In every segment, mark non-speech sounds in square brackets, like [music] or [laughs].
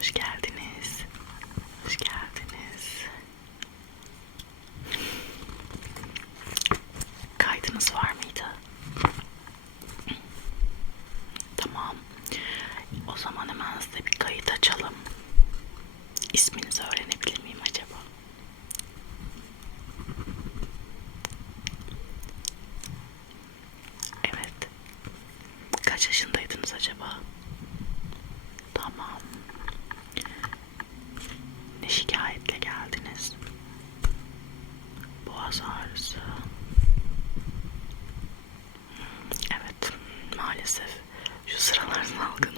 hoş geldiniz. boğaz ağrısı. Evet maalesef şu sıralar [laughs] salgın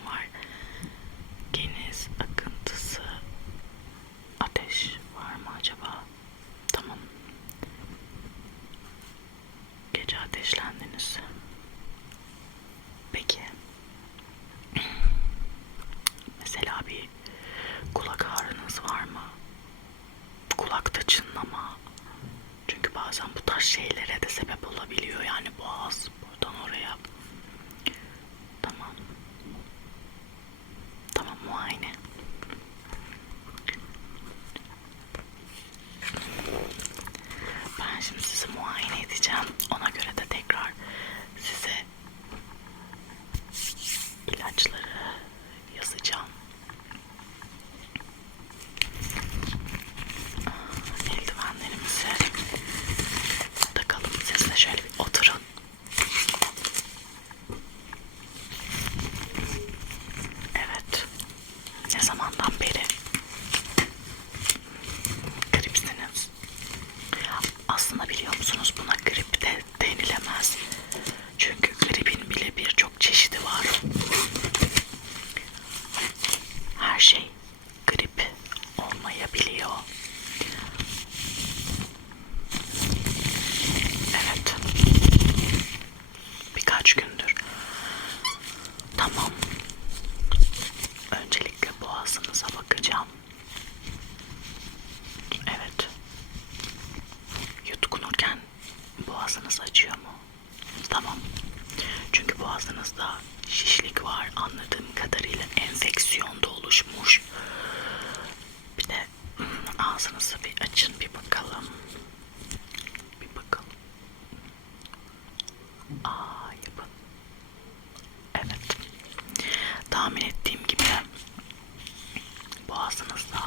ağzınızda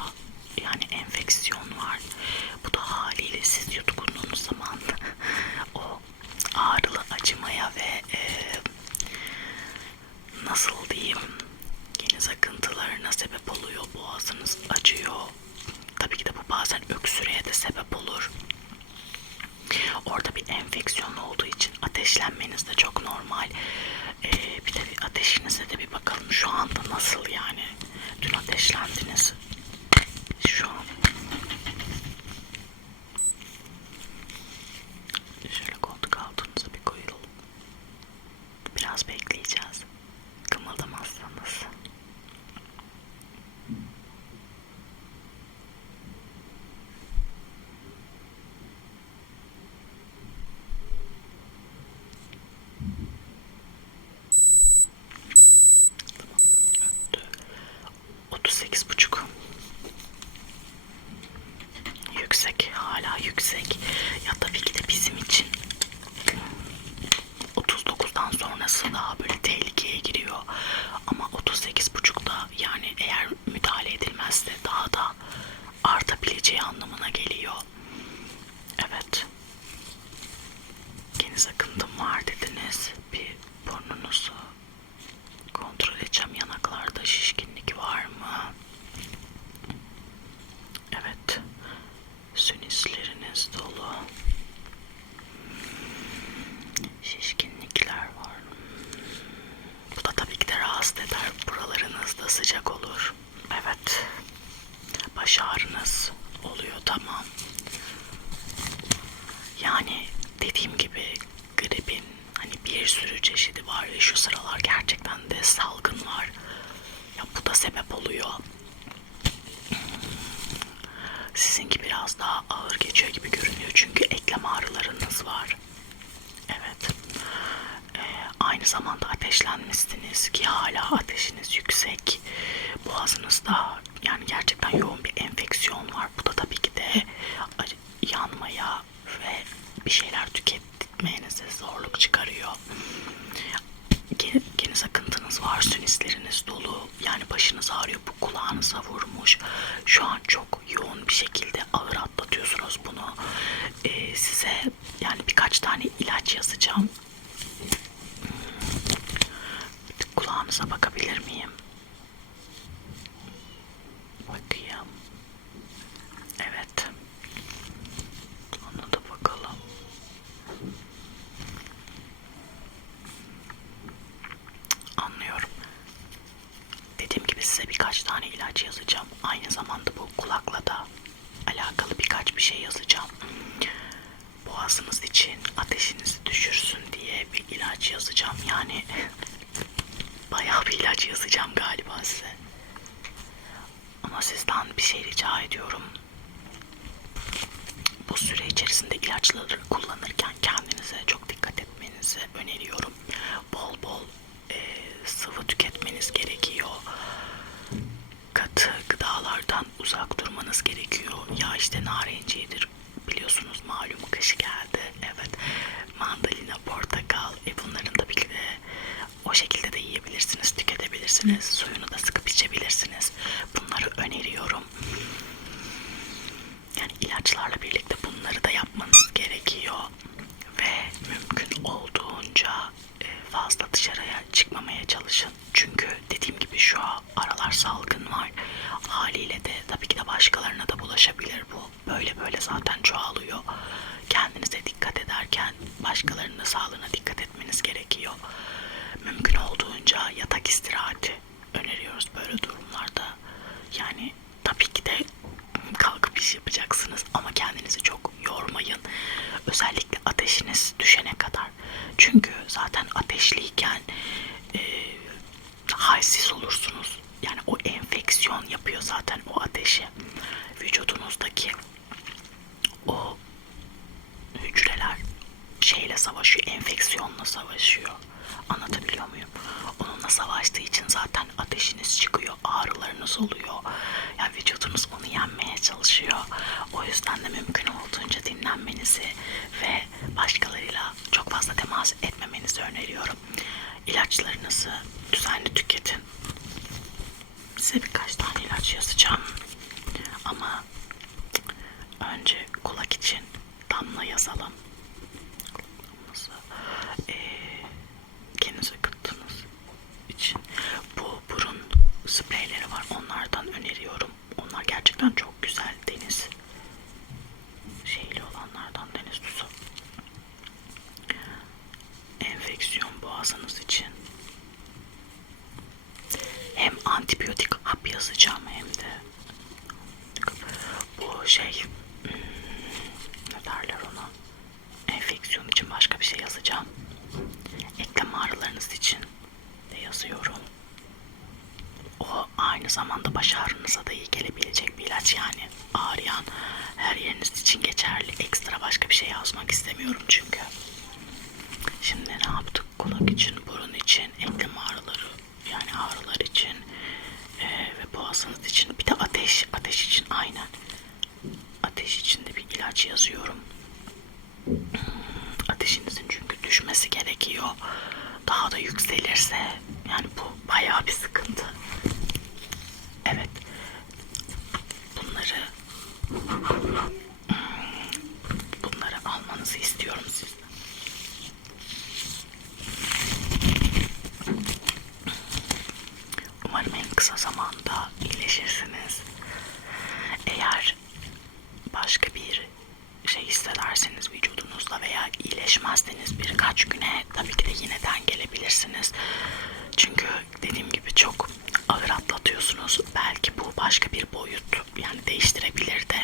yani enfeksiyon var. Bu da haliyle siz yutkunduğunuz zaman [laughs] o ağrılı acımaya ve e, nasıl diyeyim geniz akıntılarına sebep oluyor. Boğazınız acıyor. Tabii ki de bu bazen öksürüğe de sebep olur. Orada bir enfeksiyon olduğu için ateşlenmeniz de çok normal. Ee, bir de bir ateşinize de bir bakalım şu anda nasıl yani. Dün ateşlendiniz. 爽。biraz dolu. Şişkinlikler var. Bu da tabii ki de rahatsız eder. Buralarınız da sıcak olur. Evet. Baş ağrınız oluyor tamam. gibi görünüyor çünkü eklem ağrılarınız var. Evet. Ee, aynı zamanda ateşlenmişsiniz ki hala ateşiniz kulağınıza vurmuş. Şu an çok yoğun bir şekilde ağır atlatıyorsunuz bunu. Ee, size yani birkaç tane ilaç yazacağım. Kulağınıza bakabilir miyim? Bakayım. Evet. Ona da bakalım. Anlıyorum. Dediğim gibi size birkaç tane ilaç yazacağım. Aynı zamanda bu kulakla da alakalı birkaç bir şey yazacağım. Boğazınız için ateşinizi düşürsün diye bir ilaç yazacağım. Yani [laughs] bayağı bir ilaç yazacağım galiba size. Ama sizden bir şey rica ediyorum. Bu süre içerisinde ilaçları kullanırken kendinize çok dikkat etmenizi öneriyorum. Bol bol e, sıvı tüketmeniz gerekiyor. Katı gıdalardan uzak durmanız gerekiyor. Ya işte narenciyedir biliyorsunuz malum kış geldi. Evet mandalina, portakal e bunların da bir de o şekilde de yiyebilirsiniz, tüketebilirsiniz. Suyunu da sıkıp içebilirsiniz. Bunları öneriyorum. Yani ilaçlarla birlikte bunları da yapmanız gerekiyor. Ve mümkün olduğunca e, fazla dışarıya çıkmamaya çalışın. Çünkü dediğim gibi şu aralar salgın var. Haliyle de tabii ki de başkalarına da bulaşabilir bu. Böyle böyle zaten çoğalıyor. Kendinize dikkat ederken başkalarının da sağlığına dikkat etmeniz gerekiyor. Mümkün olduğunca yatak istirahati öneriyoruz böyle durumlarda. Yani tabii ki de kalkıp iş yapacaksınız ama kendinizi çok yormayın. Özellikle ateşiniz düşene kadar. Çünkü zaten ateşliyken e, halsiz olursunuz. Yani o enfeksiyon yapıyor zaten o ateşi. Vücudunuzdaki o hücreler şeyle savaşıyor, enfeksiyonla savaşıyor. Anlatabiliyor muyum? Onunla savaştığı için zaten ateşiniz çıkıyor, ağrılarınız oluyor. Yani vücudunuz onu yenmeye çalışıyor. O yüzden de mümkün olduğunca dinlenmenizi ve başkalarıyla çok fazla temas etmemenizi öneriyorum. İlaçlarınızı düzenli tüketin. Size birkaç tane ilaç yazacağım. Ama önce kulak için damla yazalım. Nasıl? Ee, kendinize kıttığınız için bu burun spreyleri var. Onlardan öneriyorum. Onlar gerçekten çok güzel. Deniz şeyli olanlardan deniz tuzu. Enfeksiyon boğazınız için. Hem antibiyotik hap yazacağım hem de bu şey hmm, ne derler ona enfeksiyon için başka bir şey yazacağım. Eklem ağrılarınız için de yazıyorum. O aynı zamanda baş ağrınıza da iyi gelebilecek bir ilaç yani. Ağrıyan her yeriniz için geçerli. Ekstra başka bir şey yazmak istemiyorum çünkü. Şimdi ne yaptık? Kulak için, burun için, eklem ağrıları yani ağrılar için eee, ve boğazınız için. Bir de ateş, ateş için aynen. Ateş için de bir ilaç yazıyorum. Ateşinizin çünkü düşmesi gerekiyor. Daha da yükselirse yani bu bayağı bir sıkıntı. eğer başka bir şey hissederseniz vücudunuzla veya iyileşmezseniz birkaç güne tabii ki de yeniden gelebilirsiniz. Çünkü dediğim gibi çok ağır atlatıyorsunuz. Belki bu başka bir boyut yani değiştirebilir de